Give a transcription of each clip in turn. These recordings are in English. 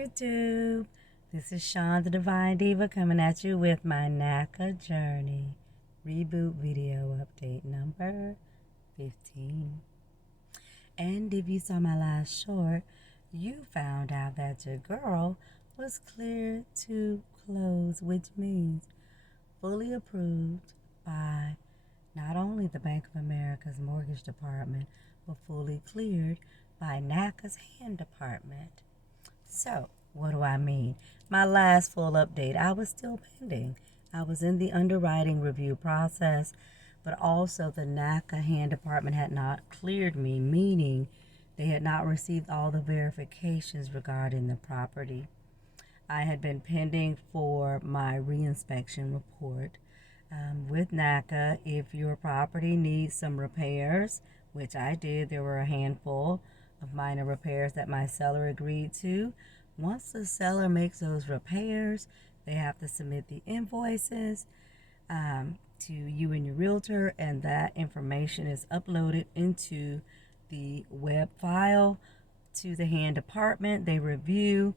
YouTube. This is Sean the Divine Diva coming at you with my NACA Journey Reboot video update number 15. And if you saw my last short, you found out that your girl was cleared to close, which means fully approved by not only the Bank of America's mortgage department, but fully cleared by NACA's hand department. So, what do I mean? My last full update, I was still pending. I was in the underwriting review process, but also the NACA hand department had not cleared me, meaning they had not received all the verifications regarding the property. I had been pending for my reinspection report. With NACA, if your property needs some repairs, which I did, there were a handful of minor repairs that my seller agreed to. Once the seller makes those repairs, they have to submit the invoices to you and your realtor, and that information is uploaded into the web file to the hand department. They review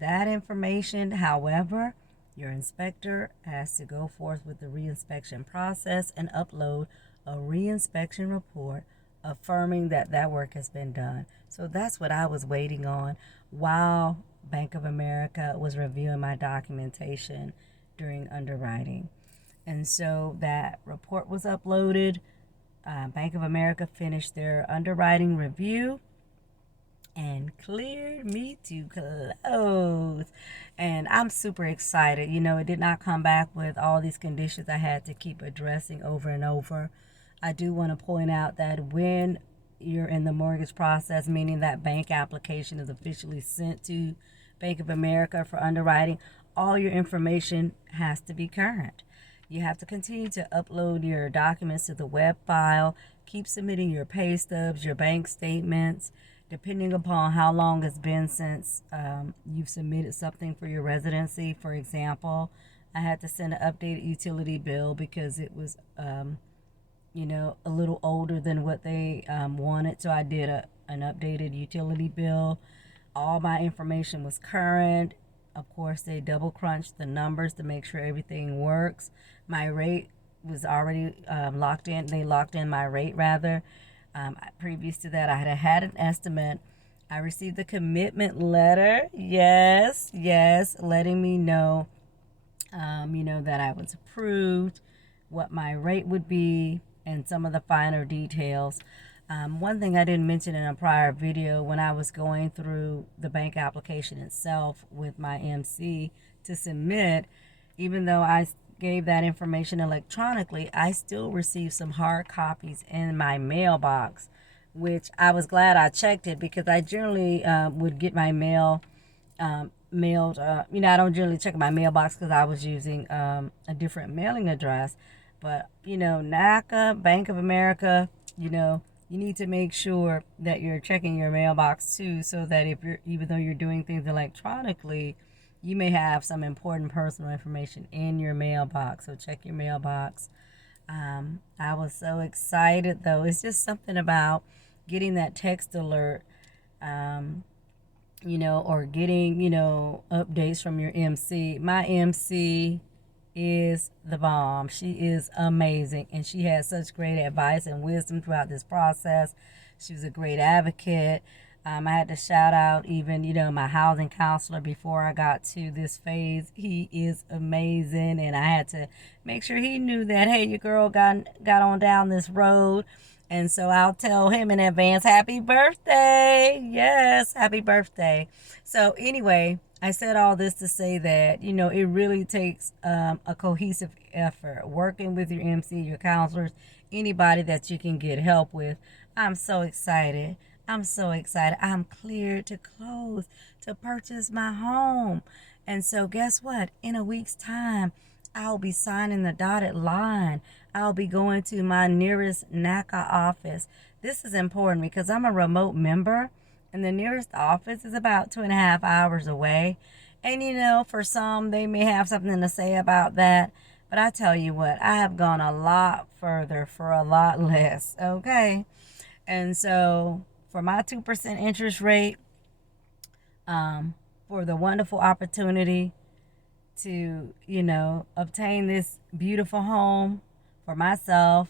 that information. However, your inspector has to go forth with the reinspection process and upload a reinspection report affirming that that work has been done. So that's what I was waiting on while Bank of America was reviewing my documentation during underwriting. And so that report was uploaded. Bank of America finished their underwriting review and cleared me to close. And I'm super excited. You know, it did not come back with all these conditions I had to keep addressing over and over. I do want to point out that when you're in the mortgage process, meaning that bank application is officially sent to Bank of America for underwriting, all your information has to be current. You have to continue to upload your documents to the web file, keep submitting your pay stubs, your bank statements, depending upon how long it's been since you've submitted something for your residency. For example, I had to send an updated utility bill because it was, a little older than what they wanted. So I did an updated utility bill. All my information was current. Of course, they double crunched the numbers to make sure everything works. My rate was already locked in. They locked in my rate, rather. Previous to that, I had an estimate. I received the commitment letter. Yes, letting me know, that I was approved, what my rate would be, and some of the finer details. One thing I didn't mention in a prior video, when I was going through the bank application itself with my MC to submit, even though I gave that information electronically, I still received some hard copies in my mailbox, which I was glad I checked it, because I generally would get my mail mailed. I don't generally check my mailbox because I was using a different mailing address. But, NACA, Bank of America, you need to make sure that you're checking your mailbox too, so that even though you're doing things electronically, you may have some important personal information in your mailbox. So check your mailbox. I was so excited, though. It's just something about getting that text alert, or getting, updates from your MC. My MC is the bomb. She is amazing, and she had such great advice and wisdom throughout this process. She was a great advocate. I had to shout out even, my housing counselor before I got to this phase. He is amazing, and I had to make sure he knew that, hey, your girl got on down this road. And so I'll tell him in advance, happy birthday. Yes, happy birthday. So anyway, I said all this to say that, it really takes a cohesive effort, working with your MC, your counselors, anybody that you can get help with. I'm so excited. I'm cleared to close, to purchase my home. And so guess what? In a week's time, I'll be signing the dotted line. I'll be going to my nearest NACA office. This is important because I'm a remote member, and the nearest office is about 2.5 hours away. And for some, they may have something to say about that. But I tell you what, I have gone a lot further for a lot less, okay? And so for my 2% interest rate, for the wonderful opportunity to, obtain this beautiful home for myself,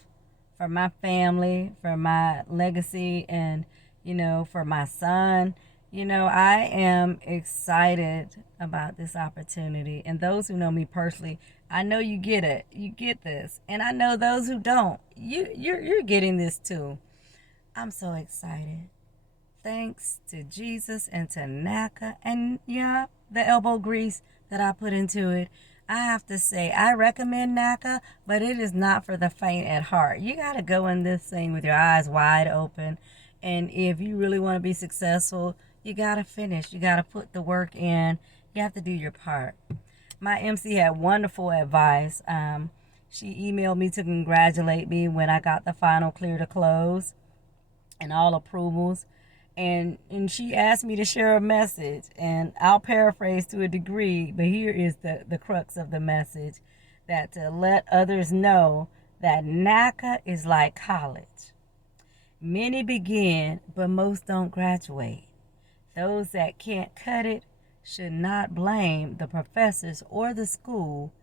for my family, for my legacy, and, for my son. I am excited about this opportunity. And those who know me personally, I know you get it. You get this. And I know those who don't, you're getting this too. I'm so excited. Thanks to Jesus and to NACA and yeah, the elbow grease that I put into it. I have to say, I recommend NACA, but it is not for the faint at heart. You got to go in this thing with your eyes wide open. And if you really want to be successful, you got to finish. You got to put the work in. You have to do your part. My MC had wonderful advice. She emailed me to congratulate me when I got the final clear to close and all approvals. And she asked me to share a message, and I'll paraphrase to a degree, but here is the crux of the message, that to let others know that NACA is like college. Many begin, but most don't graduate. Those that can't cut it should not blame the professors or the school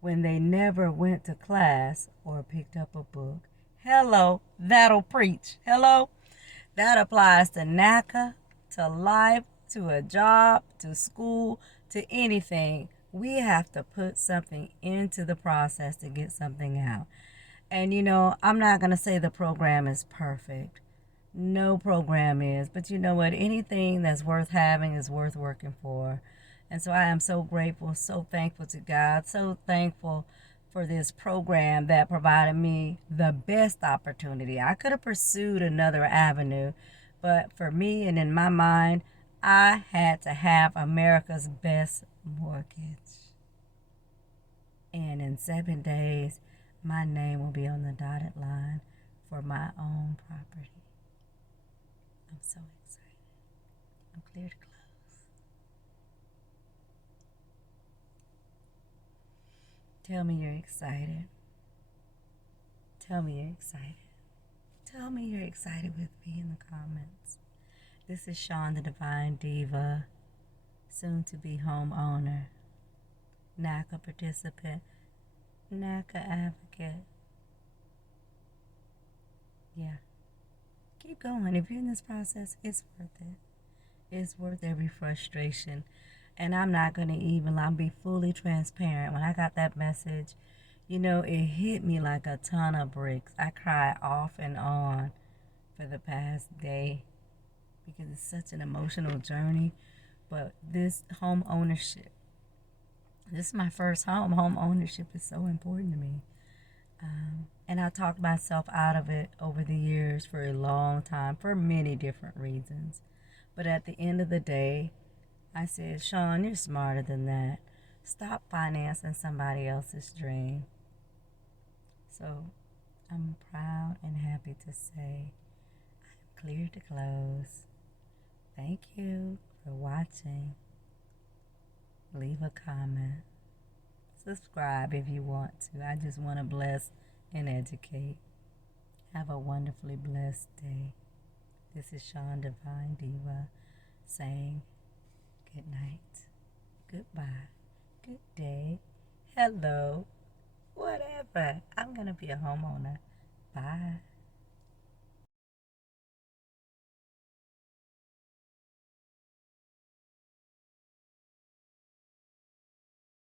when they never went to class or picked up a book. Hello, that'll preach. Hello? That applies to NACA, to life, to a job, to school, to anything. We have to put something into the process to get something out. And I'm not going to say the program is perfect. No program is. But you know what? Anything that's worth having is worth working for. And so I am so grateful, so thankful to God, so thankful for this program that provided me the best opportunity. I could have pursued another avenue, but for me and in my mind, I had to have America's best mortgage. And in 7 days, my name will be on the dotted line for my own property. I'm so excited. I'm clear to close. Tell me you're excited. Tell me you're excited. Tell me you're excited with me in the comments. This is Sean, the Divine Diva, soon to be homeowner, NACA participant, NACA advocate. Yeah. Keep going. If you're in this process, it's worth it. It's worth every frustration. And I'm not going to even, I'll be fully transparent. When I got that message, it hit me like a ton of bricks. I cried off and on for the past day because it's such an emotional journey. But this home ownership, this is my first home. Home ownership is so important to me. And I talked myself out of it over the years for a long time for many different reasons. But at the end of the day, I said, Sean, you're smarter than that. Stop financing somebody else's dream. So I'm proud and happy to say I'm clear to close. Thank you for watching. Leave a comment. Subscribe if you want to. I just want to bless and educate. Have a wonderfully blessed day. This is Sean, Divine Diva, saying good night, goodbye, good day, hello, whatever. I'm going to be a homeowner. Bye.